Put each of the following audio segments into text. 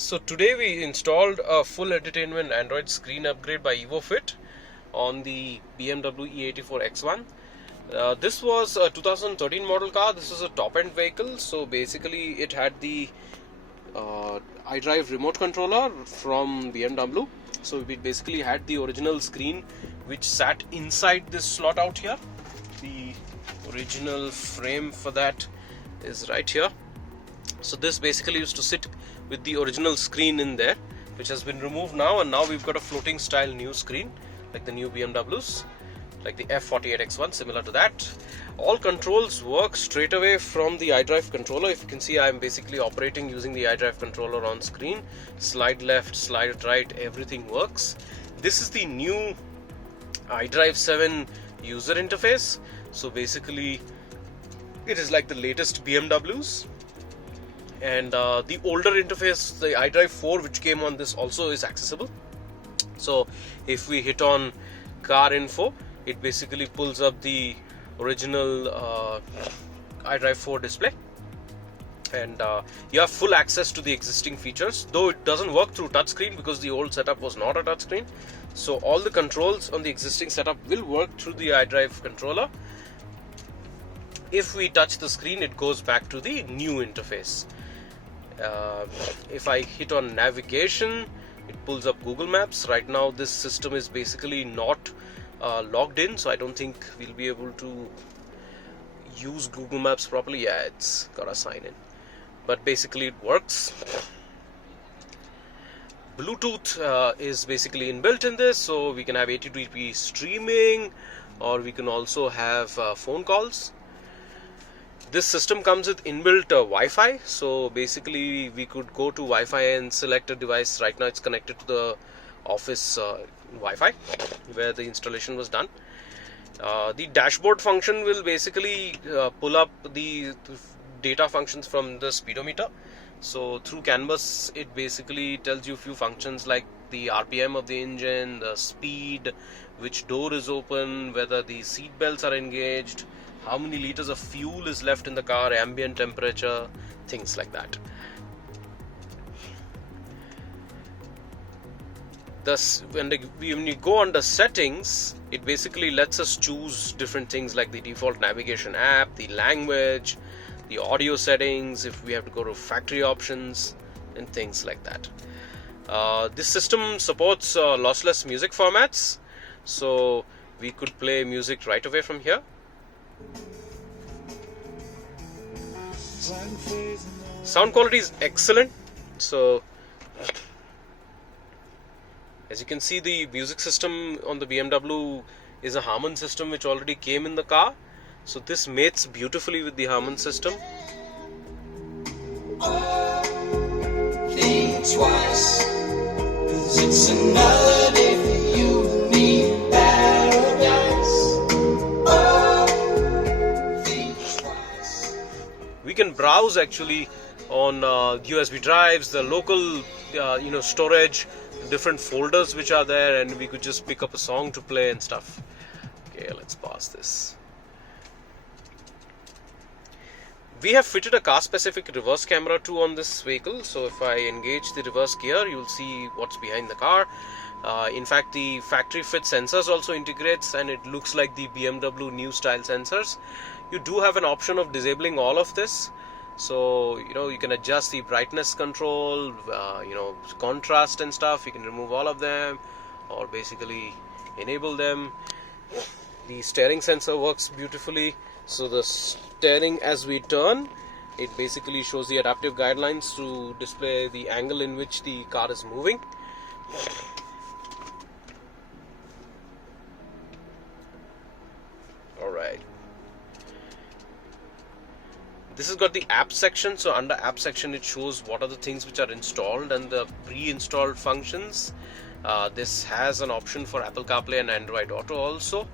So today we installed a full entertainment Android screen upgrade by EVO FIT on the BMW E84 X1. This was a 2013 model car. This is a top-end vehicle. So basically it had the iDrive remote controller from BMW. So we basically had the original screen which sat inside this slot out here. The original frame for that is right here. So this basically used to sit with the original screen in there, which has been removed now, and now we've got a floating style new screen like the new BMWs, like the F48 X1, similar to that. All controls work straight away from the iDrive controller. If you can see, I'm basically operating using the iDrive controller on screen. Slide left, slide right, everything works. This is the new iDrive 7 user interface. So basically it is like the latest BMWs. And the older interface, the iDrive 4, which came on this, also is accessible. So if we hit on car info, it basically pulls up the original iDrive 4 display, and you have full access to the existing features, though it doesn't work through touchscreen because the old setup was not a touchscreen. So all the controls on the existing setup will work through the iDrive controller. If we touch the screen, it goes back to the new interface. If I hit on navigation, it pulls up Google Maps. Right now this system is basically not logged in, so I don't think we'll be able to use Google Maps properly. Yeah, it's gotta sign in, but basically it works. Bluetooth is basically inbuilt in this, so we can have 802.11p streaming, or we can also have phone calls. This system comes with inbuilt Wi-Fi, so basically we could go to Wi-Fi and select a device. Right now it's connected to the office Wi-Fi where the installation was done. The dashboard function will basically pull up the data functions from the speedometer. So through Canvas it basically tells you a few functions like the RPM of the engine, the speed, which door is open, whether the seat belts are engaged, how many liters of fuel is left in the car, ambient temperature, things like that. Thus, when you go under settings, it basically lets us choose different things like the default navigation app, the language, the audio settings, if we have to go to factory options, and things like that. This system supports lossless music formats, so we could play music right away from here. Sound quality is excellent. So as you can see, the music system on the BMW is a Harman system which already came in the car, so this mates beautifully with the Harman system. Think twice, 'cause it's another day for you and me in paradise. We can browse actually on USB drives, the local storage, different folders which are there, and we could just pick up a song to play and stuff. Okay, let's pause this. We have fitted a car specific reverse camera too on this vehicle, so if I engage the reverse gear, you'll see what's behind the car. In fact, the factory fit sensors also integrates, and it looks like the BMW new style sensors. You do have an option of disabling all of this, so you can adjust the brightness control, contrast and stuff. You can remove all of them or basically enable them. The steering sensor works beautifully, so the steering, as we turn, it basically shows the adaptive guidelines to display the angle in which the car is moving. Alright, this has got the app section, so under app section it shows what are the things which are installed and the pre-installed functions. This has an option for Apple Carplay and Android Auto also,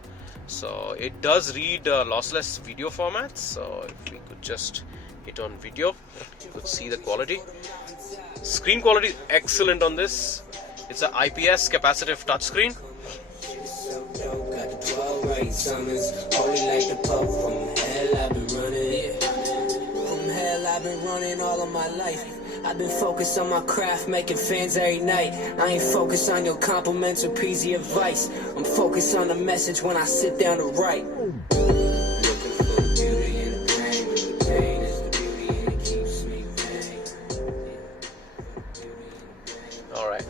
so it does read lossless video formats. So if we could just hit on video, you could see the quality. Screen quality is excellent on this. It's an IPS capacitive touchscreen. I've been running all of my life. I've been focused on my craft, making fans every night. I ain't focused on your compliments or peasy advice. I'm focused on the message when I sit down to write. Looking for the beauty in the pain, but the pain is the beauty and it keeps me paying. All right.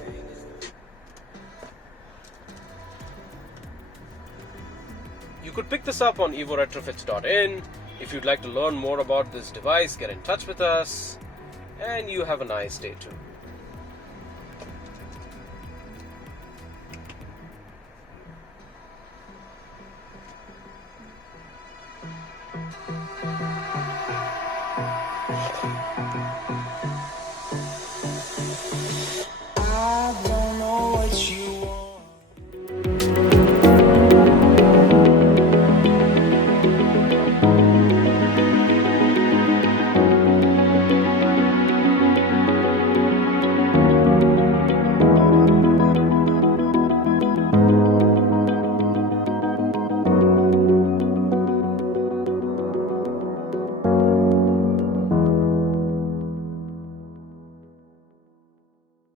You could pick this up on evoretrofits.in. If you'd like to learn more about this device, get in touch with us. And you have a nice day too.